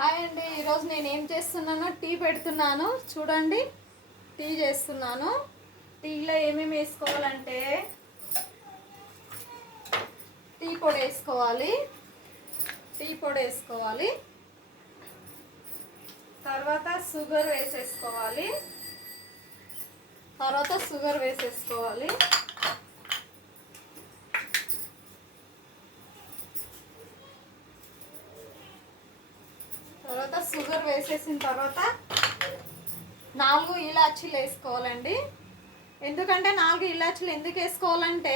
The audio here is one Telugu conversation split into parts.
హాయ్ అండి. ఈరోజు నేను ఏం చేస్తున్నానో టీ పెడుతున్నాను చూడండి. టీ చేస్తున్నాను. టీలో ఏమేమి వేసుకోవాలంటే టీ పొడి వేసుకోవాలి, తర్వాత షుగర్ వేసేసుకోవాలి, షుగర్ వేసేసిన తర్వాత 4 ఇలాచీలు వేసుకోవాలండి. ఎందుకంటే 4 ఇలాచీలు ఎందుకు వేసుకోవాలంటే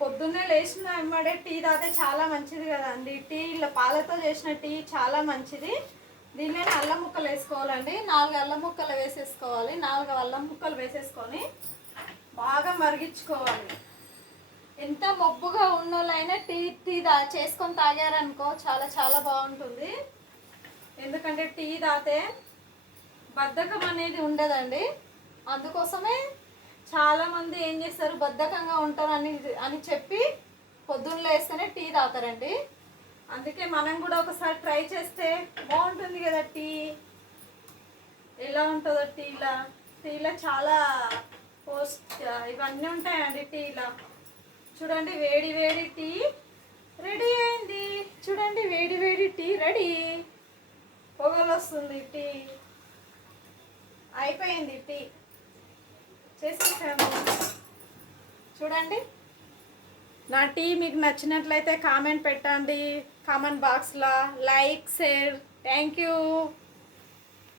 పొద్దున్నే లేచిన వెంబడే టీ తాగితే చాలా మంచిది కదండి. టీ ఇలా పాలతో చేసిన టీ చాలా మంచిది. దీనిలో అల్లం ముక్కలు వేసుకోవాలండి. 4 అల్లం ముక్కలు వేసేసుకోవాలి. 4 అల్లం ముక్కలు వేసేసుకొని బాగా మరిగించుకోవాలి. ఎంత మబ్బుగా ఉన్నోళ్ళైనా టీ చేసుకొని తాగారనుకో చాలా చాలా బాగుంటుంది. ఎందుకంటే టీ తాగితే బద్ధకం అనేది ఉండదండి. అందుకోసమే చాలామంది ఏం చేస్తారు, బద్ధకంగా ఉంటారని చెప్పి పొద్దున్న లేస్తేనే టీ తాగుతారండి. అందుకే మనం కూడా ఒకసారి ట్రై చేస్తే బాగుంటుంది కదా. టీ ఎలా ఉంటుందో, టీలో చాలా ఇవన్నీ ఉంటాయండి. టీలో చూడండి, వేడి వేడి టీ రెడీ అయింది. చూడండి, వేడి వేడి టీ రెడీ. పొగలు వస్తుంది. టీ అయిపోయింది. టీ చేసేసాము. చూడండి, నా టీ మీకు నచ్చినట్లయితే కామెంట్ పెట్టండి. కామెంట్ బాక్స్లో లైక్, షేర్. Thank you.